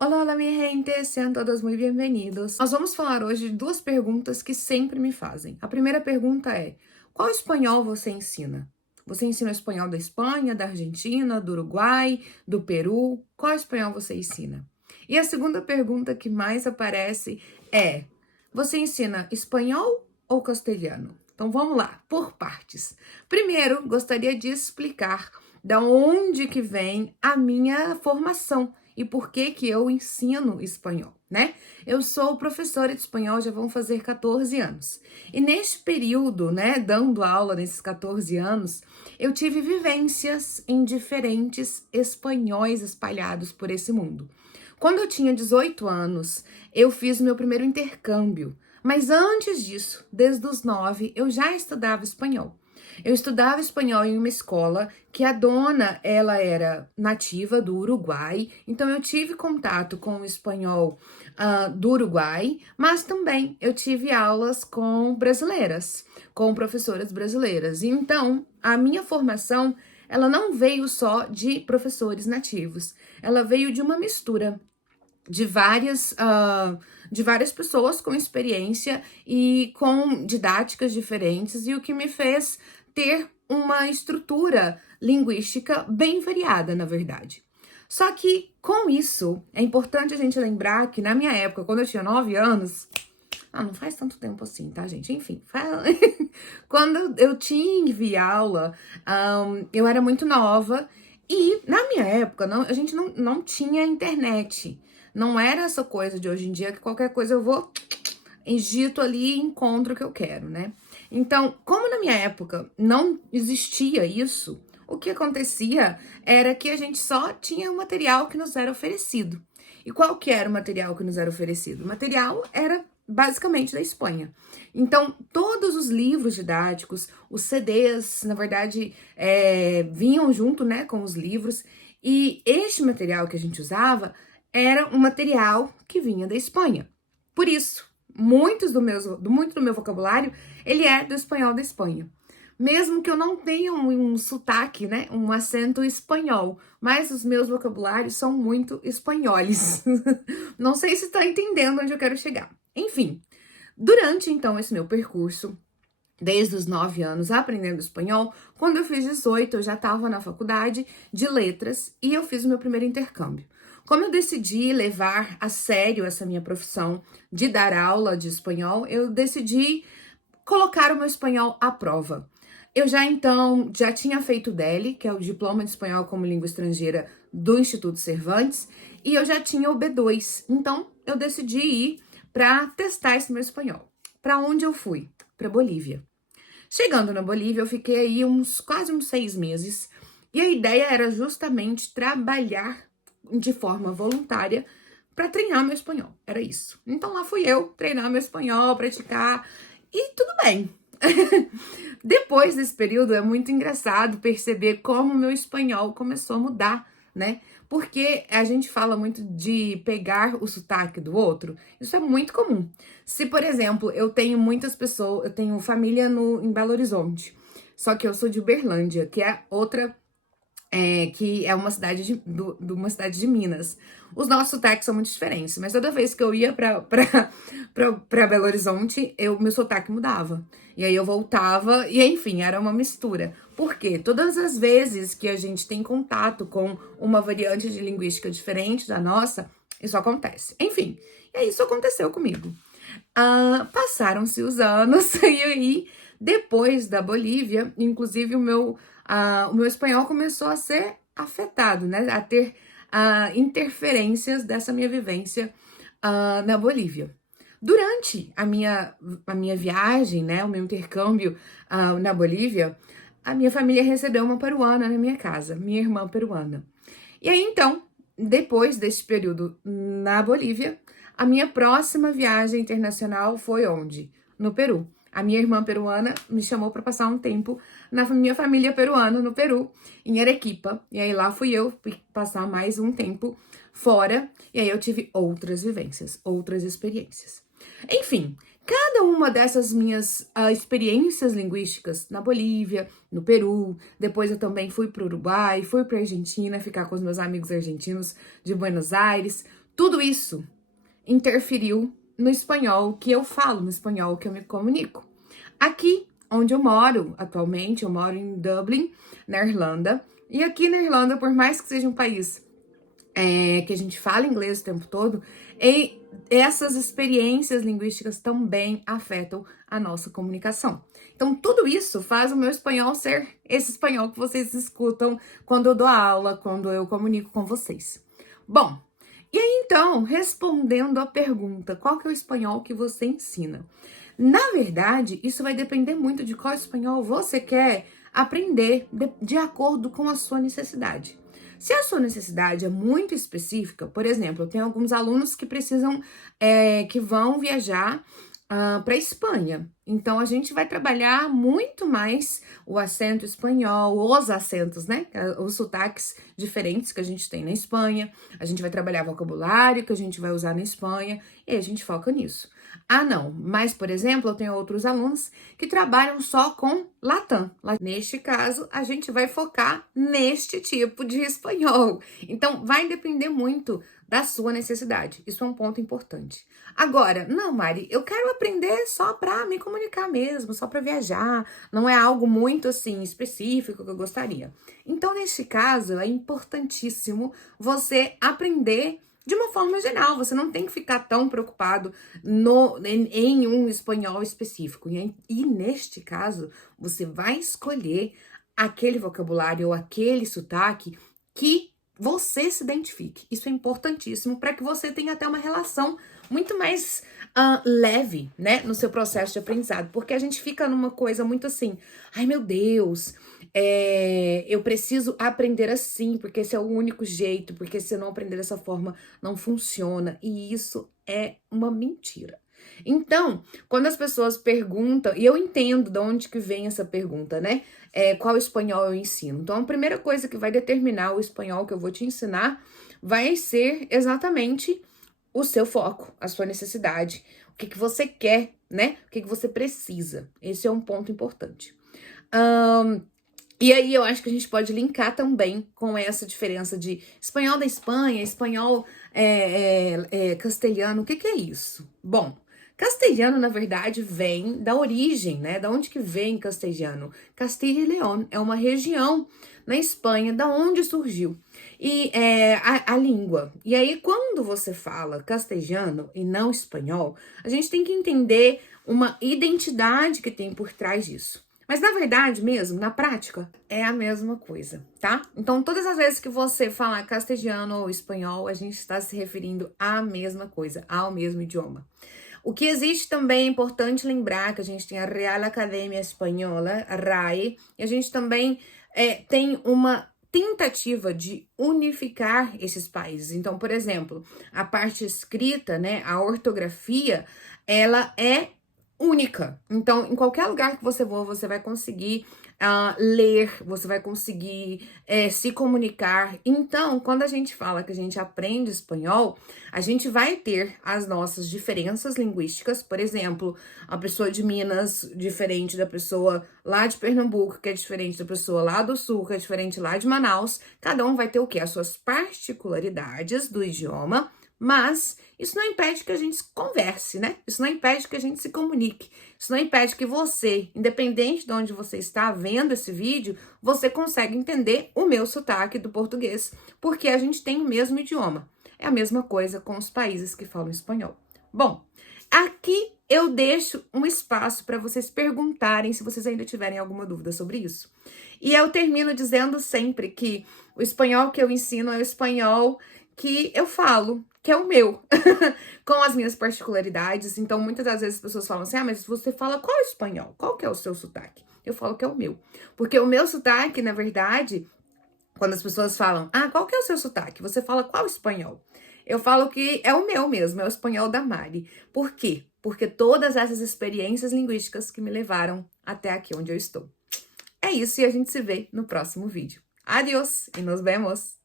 Olá, olá, minha gente! Sejam todos muito bem-vindos. Nós vamos falar hoje de duas perguntas que sempre me fazem. A primeira pergunta é: qual espanhol você ensina? Você ensina o espanhol da Espanha, da Argentina, do Uruguai, do Peru? Qual espanhol você ensina? E a segunda pergunta que mais aparece é: você ensina espanhol ou castelhano? Então vamos lá, por partes. Primeiro, gostaria de explicar da onde que vem a minha formação e por que que eu ensino espanhol, né? Eu sou professora de espanhol, já vão fazer 14 anos. E neste período, né, dando aula nesses 14 anos, eu tive vivências em diferentes espanhóis espalhados por esse mundo. Quando eu tinha 18 anos, eu fiz meu primeiro intercâmbio. Mas antes disso, desde os 9, eu já estudava espanhol. Eu estudava espanhol em uma escola que a dona, ela era nativa do Uruguai, então eu tive contato com o espanhol do Uruguai, mas também eu tive aulas com brasileiras, com professoras brasileiras. Então, a minha formação, ela não veio só de professores nativos, ela veio de uma mistura de várias pessoas com experiência e com didáticas diferentes, e o que me fez ter uma estrutura linguística bem variada, na verdade. Só que, com isso, é importante a gente lembrar que na minha época, quando eu tinha 9 anos, não faz tanto tempo assim, tá, gente? Enfim, quando eu tive aula, eu era muito nova e, na minha época, a gente não tinha internet. Não era essa coisa de hoje em dia que qualquer coisa eu vou, digito ali e encontro o que eu quero, né? Então, como na minha época não existia isso, o que acontecia era que a gente só tinha o material que nos era oferecido. E qual que era o material que nos era oferecido? O material era basicamente da Espanha. Então, todos os livros didáticos, os CDs, na verdade, vinham junto, né, com os livros. E este material que a gente usava era um material que vinha da Espanha. Por isso, muito do meu vocabulário, ele é do espanhol da Espanha. Mesmo que eu não tenha um sotaque, né, um acento espanhol, mas os meus vocabulários são muito espanhóis. Não sei se está entendendo onde eu quero chegar. Enfim, durante então esse meu percurso, desde os 9 anos aprendendo espanhol, quando eu fiz 18, eu já estava na faculdade de letras e eu fiz o meu primeiro intercâmbio. Como eu decidi levar a sério essa minha profissão de dar aula de espanhol, eu decidi colocar o meu espanhol à prova. Eu já tinha feito o DELI, que é o Diploma de Espanhol como Língua Estrangeira do Instituto Cervantes, e eu já tinha o B2. Então, eu decidi ir para testar esse meu espanhol. Para onde eu fui? Para Bolívia. Chegando na Bolívia, eu fiquei aí quase uns 6 meses, e a ideia era justamente trabalhar de forma voluntária para treinar meu espanhol. Era isso. Então lá fui eu treinar meu espanhol, praticar, e tudo bem. Depois desse período é muito engraçado perceber como meu espanhol começou a mudar, né? Porque a gente fala muito de pegar o sotaque do outro. Isso é muito comum. Se, por exemplo, eu tenho muitas pessoas, eu tenho família em Belo Horizonte, só que eu sou de Uberlândia, que é outra que é uma cidade uma cidade de Minas. Os nossos sotaques são muito diferentes, mas toda vez que eu ia pra Belo Horizonte, meu sotaque mudava. E aí eu voltava, e enfim, era uma mistura. Por quê? Todas as vezes que a gente tem contato com uma variante de linguística diferente da nossa, isso acontece. Enfim, e aí isso aconteceu comigo. Passaram-se os anos, e aí, depois da Bolívia, inclusive o meu espanhol começou a ser afetado, né? A ter interferências dessa minha vivência na Bolívia. Durante a minha viagem, né, o meu intercâmbio na Bolívia, a minha família recebeu uma peruana na minha casa, minha irmã peruana. E aí, então, depois deste período na Bolívia, a minha próxima viagem internacional foi onde? No Peru. A minha irmã peruana me chamou para passar um tempo na minha família peruana no Peru, em Arequipa. E aí lá fui eu passar mais um tempo fora. E aí eu tive outras vivências, outras experiências. Enfim, cada uma dessas minhas experiências linguísticas na Bolívia, no Peru, depois eu também fui para o Uruguai, fui para a Argentina ficar com os meus amigos argentinos de Buenos Aires. Tudo isso interferiu no espanhol que eu falo, no espanhol que eu me comunico. Aqui onde eu moro atualmente, eu moro em Dublin, na Irlanda. E aqui na Irlanda, por mais que seja um país que a gente fala inglês o tempo todo, e essas experiências linguísticas também afetam a nossa comunicação. Então, tudo isso faz o meu espanhol ser esse espanhol que vocês escutam quando eu dou aula, quando eu comunico com vocês. Bom, e aí então, respondendo a pergunta, qual que é o espanhol que você ensina? Na verdade, isso vai depender muito de qual espanhol você quer aprender de acordo com a sua necessidade. Se a sua necessidade é muito específica, por exemplo, eu tenho alguns alunos que precisam, que vão viajar para Espanha. Então, a gente vai trabalhar muito mais o acento espanhol, os acentos, né? Os sotaques diferentes que a gente tem na Espanha. A gente vai trabalhar vocabulário que a gente vai usar na Espanha e a gente foca nisso. Ah, não, mas, por exemplo, eu tenho outros alunos que trabalham só com Latam. Neste caso, a gente vai focar neste tipo de espanhol. Então, vai depender muito da sua necessidade. Isso é um ponto importante. Agora, não, Mari, eu quero aprender só para me comunicar mesmo, só para viajar. Não é algo muito, assim, específico que eu gostaria. Então, neste caso, é importantíssimo você aprender de uma forma geral. Você não tem que ficar tão preocupado em um espanhol específico. E neste caso, você vai escolher aquele vocabulário ou aquele sotaque que você se identifique. Isso é importantíssimo para que você tenha até uma relação muito mais leve, né, no seu processo de aprendizado. Porque a gente fica numa coisa muito assim, ai meu Deus, eu preciso aprender assim, porque esse é o único jeito, porque se eu não aprender dessa forma, não funciona. E isso é uma mentira. Então, quando as pessoas perguntam, e eu entendo de onde que vem essa pergunta, né? Qual espanhol eu ensino? Então, a primeira coisa que vai determinar o espanhol que eu vou te ensinar vai ser exatamente o seu foco, a sua necessidade, o que que você quer, né? O que que você precisa. Esse é um ponto importante. E aí eu acho que a gente pode linkar também com essa diferença de espanhol da Espanha, espanhol castelhano. O que que é isso? Bom, castelhano, na verdade, vem da origem, né? Da onde que vem castelhano? Castilla e León é uma região na Espanha da onde surgiu e a língua. E aí, quando você fala castelhano e não espanhol, a gente tem que entender uma identidade que tem por trás disso. Mas na verdade mesmo, na prática, é a mesma coisa, tá? Então, todas as vezes que você falar castelhano ou espanhol, a gente está se referindo à mesma coisa, ao mesmo idioma. O que existe também é importante lembrar que a gente tem a Real Academia Espanhola, a RAE, e a gente também tem uma tentativa de unificar esses países. Então, por exemplo, a parte escrita, né, a ortografia, ela é única. Então, em qualquer lugar que você for, você vai conseguir ler, você vai conseguir se comunicar. Então, quando a gente fala que a gente aprende espanhol, a gente vai ter as nossas diferenças linguísticas. Por exemplo, a pessoa de Minas, diferente da pessoa lá de Pernambuco, que é diferente da pessoa lá do Sul, que é diferente lá de Manaus. Cada um vai ter o quê? As suas particularidades do idioma. Mas isso não impede que a gente converse, né? Isso não impede que a gente se comunique. Isso não impede que você, independente de onde você está vendo esse vídeo, você consegue entender o meu sotaque do português, porque a gente tem o mesmo idioma. É a mesma coisa com os países que falam espanhol. Bom, aqui eu deixo um espaço para vocês perguntarem se vocês ainda tiverem alguma dúvida sobre isso. E eu termino dizendo sempre que o espanhol que eu ensino é o espanhol que eu falo, que é o meu, com as minhas particularidades. Então, muitas das vezes as pessoas falam assim, mas você fala qual espanhol? Qual que é o seu sotaque? Eu falo que é o meu. Porque o meu sotaque, na verdade, quando as pessoas falam, qual que é o seu sotaque? Você fala qual espanhol? Eu falo que é o meu mesmo, é o espanhol da Mari. Por quê? Porque todas essas experiências linguísticas que me levaram até aqui onde eu estou. É isso e a gente se vê no próximo vídeo. Adiós e nos vemos!